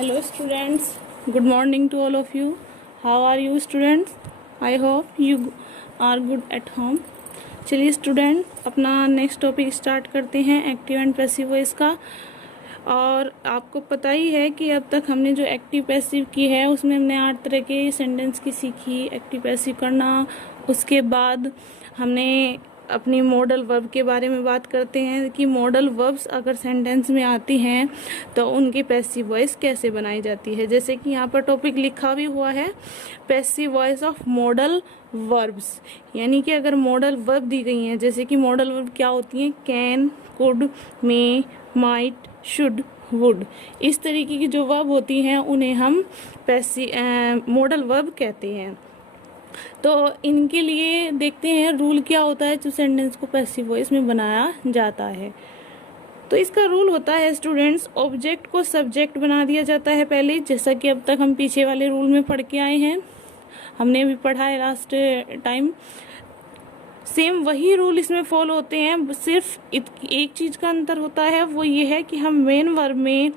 Hello students, good morning to all of you. How are you students? I hope you are good at home. चलिए student अपना next topic start करते हैं active and passive voice का। और आपको पता ही है कि अब तक हमने जो एक्टिव पैसिव की है उसमें हमने 8 तरह के सेंटेंस की सीखी एक्टिव पैसिव करना। उसके बाद हमने अपनी मॉडल वर्ब के बारे में बात करते हैं कि मॉडल वर्ब्स अगर सेंटेंस में आती हैं तो उनकी पैसिव वॉइस कैसे बनाई जाती है। जैसे कि यहाँ पर टॉपिक लिखा भी हुआ है passive voice of modal verbs, यानी कि अगर मॉडल वर्ब दी गई हैं, जैसे कि मॉडल वर्ब क्या होती हैं, can, could, may, might, should, would, इस तरीके की जो वर्ब होती हैं उन्हें हम मॉडल वर्ब कहते हैं। तो इनके लिए देखते हैं रूल क्या होता है जो सेंटेंस को पैसिव वॉइस में बनाया जाता है। तो इसका रूल होता है स्टूडेंट्स, ऑब्जेक्ट को सब्जेक्ट बना दिया जाता है पहले, जैसा कि अब तक हम पीछे वाले रूल में पढ़ के आए हैं, हमने भी पढ़ा है लास्ट टाइम। सेम वही रूल इसमें फॉलो होते हैं, सिर्फ एक चीज का अंतर होता है, वो ये है कि हम मेन वर्ब में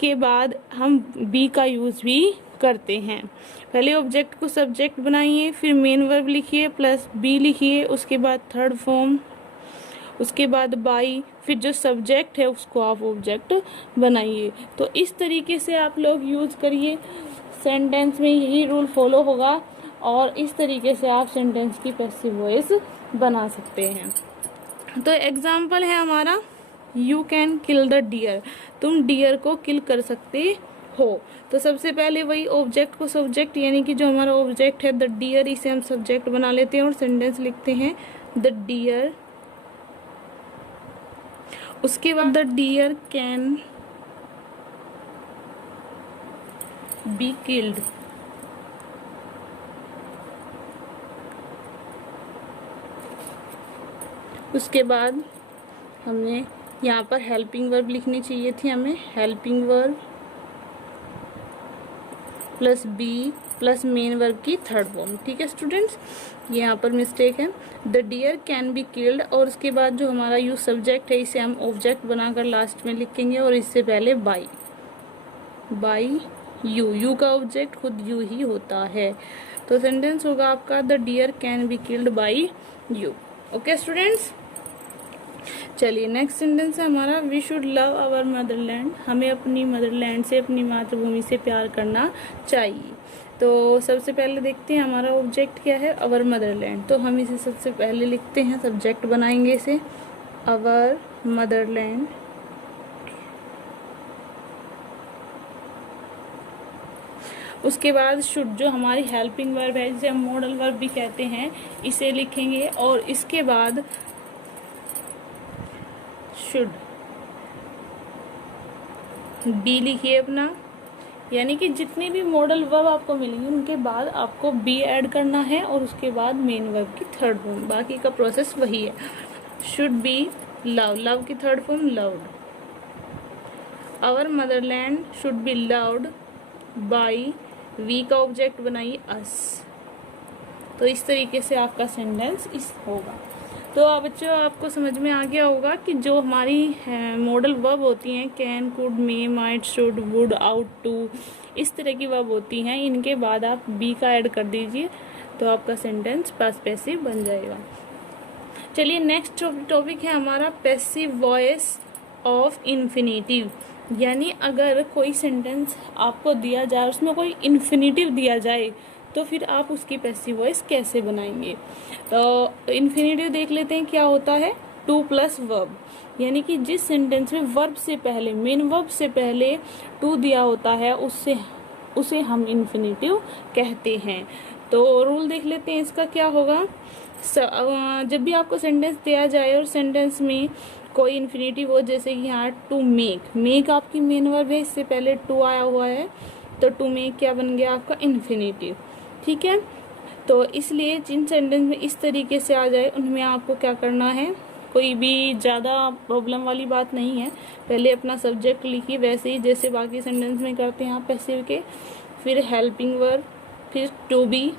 के बाद हम बी का यूज भी करते हैं। पहले ऑब्जेक्ट को सब्जेक्ट बनाइए, फिर मेन वर्ब लिखिए प्लस बी लिखिए, उसके बाद थर्ड फॉर्म, उसके बाद बाई, फिर जो सब्जेक्ट है उसको आप ऑब्जेक्ट बनाइए। तो इस तरीके से आप लोग यूज करिए, सेंटेंस में यही रूल फॉलो होगा और इस तरीके से आप सेंटेंस की पैसिव वॉइस बना सकते हैं। तो एग्जाम्पल है हमारा, you can kill the deer, तुम डियर को किल कर सकते हो। तो सबसे पहले वही ऑब्जेक्ट को सब्जेक्ट, यानी कि जो हमारा ऑब्जेक्ट है द डियर, इसे हम सब्जेक्ट बना लेते हैं और सेंटेंस लिखते हैं द डियर। उसके बाद the deer can be killed, उसके बाद हमने यहाँ पर हेल्पिंग वर्ब लिखनी चाहिए थी हमें, helping verb plus be plus main verb की थर्ड फॉर्म। ठीक है स्टूडेंट्स, ये यहाँ पर मिस्टेक है, the deer can be killed, और उसके बाद जो हमारा यू सब्जेक्ट है इसे हम ऑब्जेक्ट बनाकर लास्ट में लिखेंगे और इससे पहले बाई, बाई यू, यू का ऑब्जेक्ट खुद यू ही होता है। तो सेंटेंस होगा आपका the deer can be killed by you. Okay students, चलिए नेक्स्ट सेंटेंस है हमारा, we should love our motherland, हमें अपनी मदरलैंड से, अपनी मातृभूमि से प्यार करना चाहिए। तो सबसे पहले देखते हैं हमारा ऑब्जेक्ट क्या है, आवर मदरलैंड। तो हम इसे सबसे पहले लिखते हैं, सब्जेक्ट बनाएंगे इसे आवर मदरलैंड, उसके बाद शुड, जो हमारी हेल्पिंग वर्ब है जिसे हम मॉडल वर्ब भी कहते हैं, इसे लिखेंगे और इसके बाद शुड, बी लिखिए अपना, यानी कि जितनी भी मॉडल वर्ब आपको मिलेंगे उनके बाद आपको बी ऐड करना है और उसके बाद मेन वर्ब की थर्ड फॉर्म, बाकी का प्रोसेस वही है। शुड बी लव, लव की third form loved, our motherland should be loved by, we का ऑब्जेक्ट बनाइए अस। तो इस तरीके से आपका सेंटेंस इस होगा। तो अब बच्चों आपको समझ में आ गया होगा कि जो हमारी मॉडल वर्ब होती हैं, can, could, may, might, should, would, ought to, इस तरह की वर्ब होती हैं, इनके बाद आप बी का ऐड कर दीजिए तो आपका सेंटेंस पास्ट पैसिव बन जाएगा। चलिए नेक्स्ट टॉपिक है हमारा पैसिव वॉइस ऑफ इन्फिनेटिव, यानी अगर कोई सेंटेंस आपको दिया जाए उसमें कोई इन्फिनेटिव दिया जाए तो फिर आप उसकी पैसिव वॉइस कैसे बनाएंगे। तो इन्फिनेटिव देख लेते हैं क्या होता है, टू प्लस वर्ब, यानी कि जिस सेंटेंस में वर्ब से पहले, मेन वर्ब से पहले टू दिया होता है उसे हम इन्फिनेटिव कहते हैं। तो रूल देख लेते हैं इसका क्या होगा। जब भी आपको सेंटेंस दिया जाए और सेंटेंस में कोई इन्फिनेटिव हो, जैसे कि यहाँ टू मेक, मेक आपकी मेन वर्ब है, इससे पहले टू आया हुआ है, तो टू मेक क्या बन गया आपका इन्फिनेटिव। ठीक है, तो इसलिए जिन सेंटेंस में इस तरीके से आ जाए उनमें आपको क्या करना है, कोई भी ज़्यादा प्रॉब्लम वाली बात नहीं है, पहले अपना सब्जेक्ट लिखिए वैसे ही जैसे बाकी सेंटेंस में करते हैं आप पैसिव के, फिर हेल्पिंग वर्ब, फिर टू बी,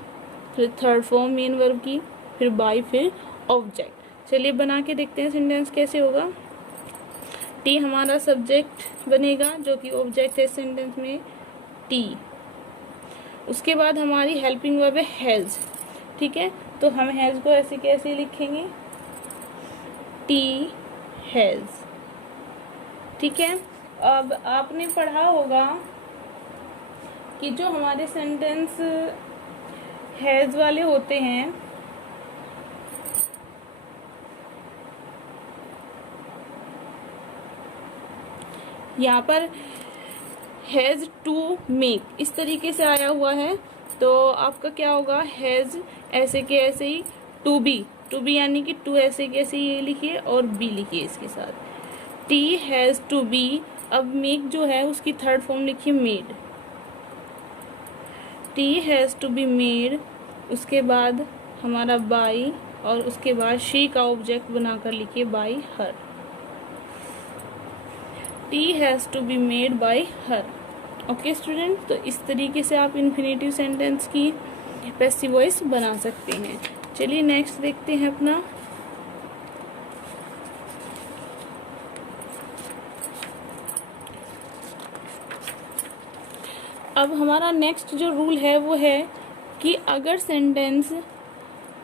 फिर थर्ड फॉर्म मेन वर्ब की, फिर बाई, फिर ऑब्जेक्ट। चलिए बना के देखते हैं सेंटेंस कैसे होगा। टी हमारा सब्जेक्ट बनेगा जो कि ऑब्जेक्ट है सेंटेंस में टी। उसके बाद हमारी हेल्पिंग वर्ब है हैज। ठीक है, तो हम हैज को ऐसे कैसे लिखेंगे, टी हैज। ठीक है, अब आपने पढ़ा होगा कि जो हमारे सेंटेंस हैज वाले होते हैं यहाँ पर हैज टू मेक इस तरीके से आया हुआ है, तो आपका क्या होगा, हैज ऐसे के ऐसे ही, टू बी यानी कि टू ऐसे के ऐसे ये लिखिए और बी लिखिए इसके साथ, टी हैज टू बी। अब मेक जो है उसकी थर्ड फॉर्म लिखिए made, it has to be made. उसके बाद हमारा बाई और उसके बाद शी का ऑब्जेक्ट बनाकर लिखिए by her, it has to be made by her. Okay student, तो इस तरीके से आप इन्फिनेटिव सेंटेंस की पैसिव वॉइस बना सकते हैं। चलिए नेक्स्ट देखते हैं अपना। अब हमारा नेक्स्ट जो रूल है वो है कि अगर सेंटेंस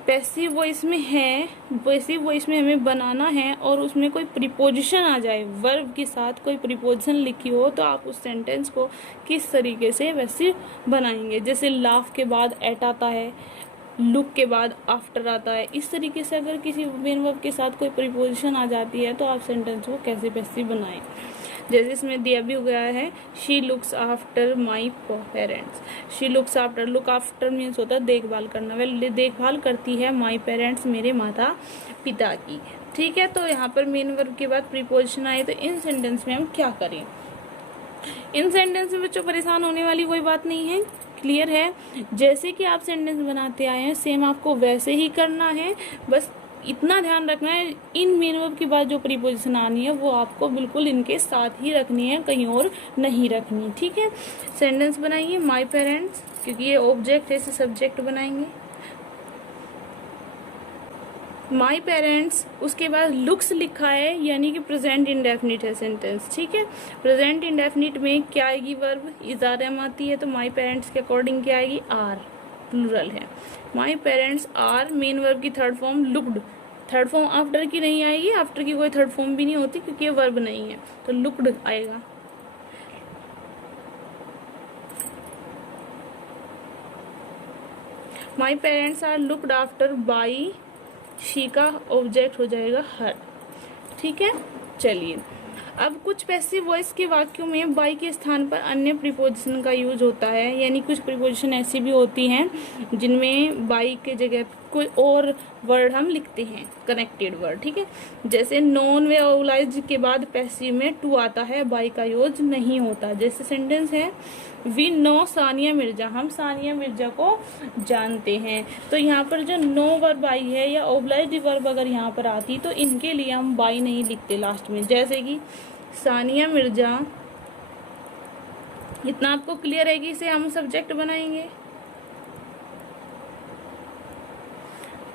पैसिव वॉइस में है, पैसिव वॉइस में हमें बनाना है और उसमें कोई प्रीपोजिशन आ जाए, वर्ब के साथ कोई प्रीपोजिशन लिखी हो, तो आप उस सेंटेंस को किस तरीके से पैसिव बनाएंगे। जैसे लाफ के बाद एट आता है, लुक के बाद आफ्टर आता है, इस तरीके से अगर किसी मेन वर्ब के साथ कोई प्रीपोजिशन आ जाती है तो आप सेंटेंस को कैसे पैसिव बनाएं। जैसे इसमें दिया भी गया है, she looks after my parents. She looks after, look after means होता है देखभाल करना, वेल देखभाल करती है माई पेरेंट्स मेरे माता पिता की। ठीक है, तो यहाँ पर मेन वर्ब के बाद प्रीपोजिशन आए, तो इन सेंटेंस में हम क्या करें। इन सेंटेंस में बच्चों परेशान होने वाली कोई बात नहीं है, क्लियर है। जैसे कि आप सेंटेंस बनाते आए हैं सेम आपको वैसे ही करना है, बस इतना ध्यान रखना है इन मेन वर्ब के बाद जो प्रीपोजिशन आनी है वो आपको बिल्कुल इनके साथ ही रखनी है, कहीं और नहीं रखनी। ठीक है, सेंटेंस बनाइए माय पेरेंट्स, क्योंकि ये ऑब्जेक्ट है इसे सब्जेक्ट बनाएंगे, माय पेरेंट्स। उसके बाद लुक्स लिखा है यानी कि प्रेजेंट इंडेफिनिट है सेंटेंस। ठीक है, प्रेजेंट इंडेफिनिट में क्या आएगी, वर्ब इज आर एम आती है, तो माय पेरेंट्स के अकॉर्डिंग क्या आएगी, आर, प्लूरल है। My parents are, main verb की third form looked, third form after की नहीं आएगी, आफ्टर की कोई थर्ड फॉर्म भी नहीं होती क्योंकि ये वर्ब नहीं है, तो लुक्ड आएगा। My parents are looked after by, she का ऑब्जेक्ट हो जाएगा हर। ठीक है, चलिए अब कुछ पैसिव वॉइस के वाक्यों में बाई के स्थान पर अन्य प्रीपोजिशन का यूज होता है, यानी कुछ प्रीपोजिशन ऐसी भी होती हैं जिनमें बाई के जगह कोई और वर्ड हम लिखते हैं, कनेक्टेड वर्ड। ठीक है, जैसे नॉन व ओवलाइज्ड के बाद पैसिव में टू आता है, बाई का यूज नहीं होता। जैसे सेंटेंस है वी नो सानिया मिर्जा, हम सानिया मिर्जा को जानते हैं, तो यहाँ पर जो नो वर्ब आई है या ओवलाइज्ड वर्ब अगर यहाँ पर आती तो इनके लिए हम बाई नहीं लिखते लास्ट में। जैसे कि सानिया मिर्जा, इतना आपको क्लियर है कि इसे हम सब्जेक्ट बनाएंगे,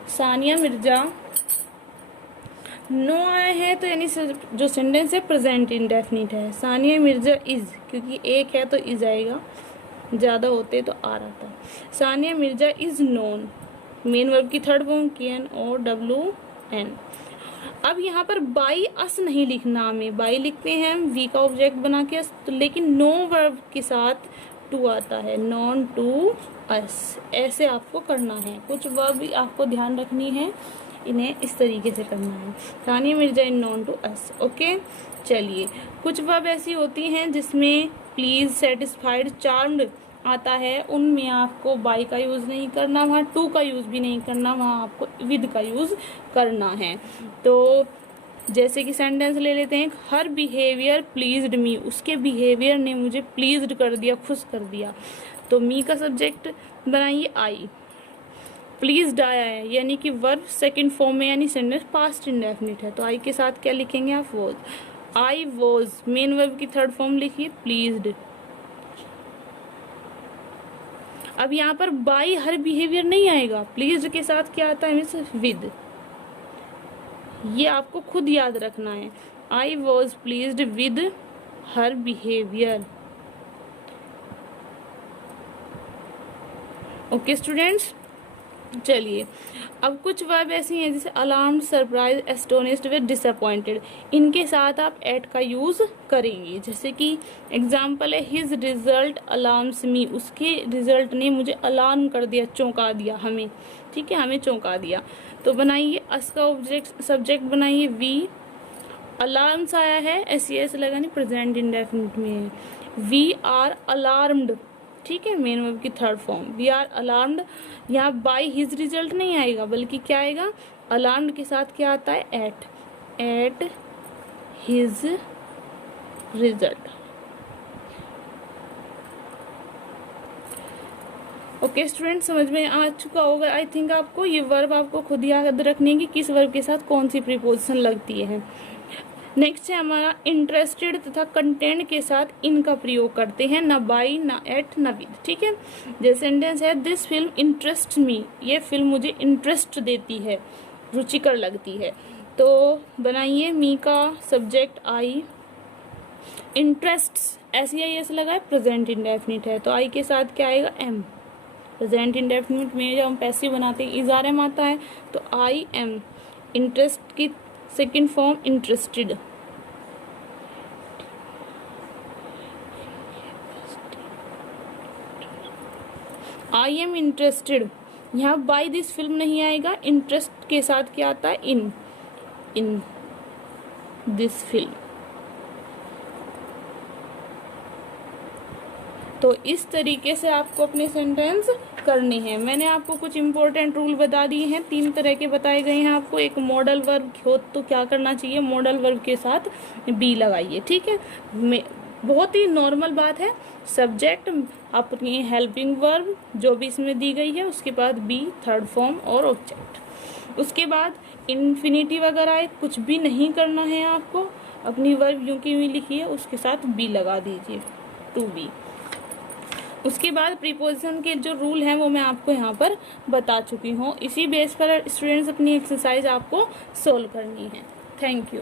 सानिया मिर्जा नो आया है तो यानी जो सेंटेंस है प्रेजेंट इंडेफिनिट है। सानिया मिर्जा इज, क्योंकि एक है तो इज आएगा, ज्यादा होते तो आर आता है। Sania Mirza is known, main verb की थर्ड फॉर्म KNOWN। अब यहाँ पर बाई अस नहीं लिखना, हमें बाई लिखते हैं हम वी का ऑब्जेक्ट बना के, तो लेकिन नो वर्ब के साथ टू आता है, नॉन टू अस, ऐसे आपको करना है। कुछ वर्ब आपको ध्यान रखनी है, इन्हें इस तरीके से करना है, Sania Mirza in known to us. Okay, चलिए कुछ वर्ब ऐसी होती हैं जिसमें प्लीज, सेटिस्फाइड, चार्म्ड आता है, उनमें आपको बाई का यूज नहीं करना, वहाँ टू का यूज भी नहीं करना, वहाँ आपको विद का यूज करना है। तो जैसे कि सेंटेंस ले लेते हैं, हर बिहेवियर प्लीज्ड मी, उसके बिहेवियर ने मुझे प्लीज्ड कर दिया, खुश कर दिया, तो मी का सब्जेक्ट बनाइए आई, प्लीज्ड आया है यानी कि वर्ब सेकंड फॉर्म में, यानी सेंटेंस पास्ट इंडेफिनिट है, तो आई के साथ क्या लिखेंगे आप, was. I was, main verb की थर्ड फॉर्म लिखिए प्लीज्ड। अब यहाँ पर बाई हर बिहेवियर नहीं आएगा, प्लीज्ड के साथ क्या आता है, मीन्स विद, ये आपको खुद याद रखना है। I was pleased with her behaviour. Okay students, चलिए अब कुछ वर्ब ऐसी हैं जैसे अलार्म्ड, सरप्राइज, एस्टोनिश्ड व डिसअपॉइंटेड। इनके साथ आप एट का यूज करेंगे। जैसे कि एग्जाम्पल है हिज रिजल्ट अलार्म्स मी, उसके रिजल्ट ने मुझे अलार्म कर दिया, चौंका दिया हमें, ठीक है, हमें चौंका दिया। तो बनाइए अस का ऑब्जेक्ट सब्जेक्ट बनाइए वी, अलार्म्स आया है एस लगा नहीं, प्रेजेंट इंडेफिनिट में है। वी आर अलार्म्ड, ठीक है, मेन वर्ब की third form we are alarmed. यहाँ बाय हिज रिजल्ट नहीं आएगा बल्कि क्या आएगा, अलार्म्ड के साथ क्या आता है, at his result. Okay student, समझ में आ चुका होगा आई थिंक आपको। ये वर्ब आपको खुद याद रखने की किस वर्ब के साथ कौन सी प्रीपोजिशन लगती है। नेक्स्ट है हमारा इंटरेस्टेड तथा कंटेंट के साथ इनका प्रयोग करते हैं, ना बाई, ना एट, ना विद, ठीक है। जैसे सेंटेंस है दिस फिल्म इंटरेस्ट मी, ये फिल्म मुझे इंटरेस्ट देती है, रुचिकर लगती है। तो बनाइए मी का सब्जेक्ट आई, इंटरेस्ट SEIS लगा है, प्रेजेंट इंडेफिनिट है तो आई के साथ क्या आएगा, एम। प्रेजेंट इंडेफिनिट में जब हम पैसिव बनाते हैं इज़ार एम आता है, तो आई एम। इंटरेस्ट की second form interested, I am interested. यहाँ बाय दिस फिल्म नहीं आएगा, इंटरेस्ट के साथ क्या आता है, इन दिस फिल्म। तो इस तरीके से आपको अपने सेंटेंस करने हैं। मैंने आपको कुछ इंपॉर्टेंट रूल बता दिए हैं, 3 तरह के बताए गए हैं आपको। एक मॉडल वर्ब हो तो क्या करना चाहिए, मॉडल वर्ब के साथ बी लगाइए, ठीक है। बहुत ही नॉर्मल बात है। सब्जेक्ट अपनी हेल्पिंग वर्ब जो भी इसमें दी गई है, उसके बाद बी थर्ड फॉर्म और ऑब्जेक्ट। उसके बाद इन्फिनिटी वगैरह कुछ भी नहीं करना है आपको, अपनी वर्ब यूं की यूं लिखिए, उसके साथ बी लगा दीजिए, टू बी। उसके बाद प्रीपोजिशन के जो रूल हैं वो मैं आपको यहाँ पर बता चुकी हूँ। इसी बेस पर स्टूडेंट्स अपनी एक्सरसाइज आपको सोल्व करनी है। Thank you.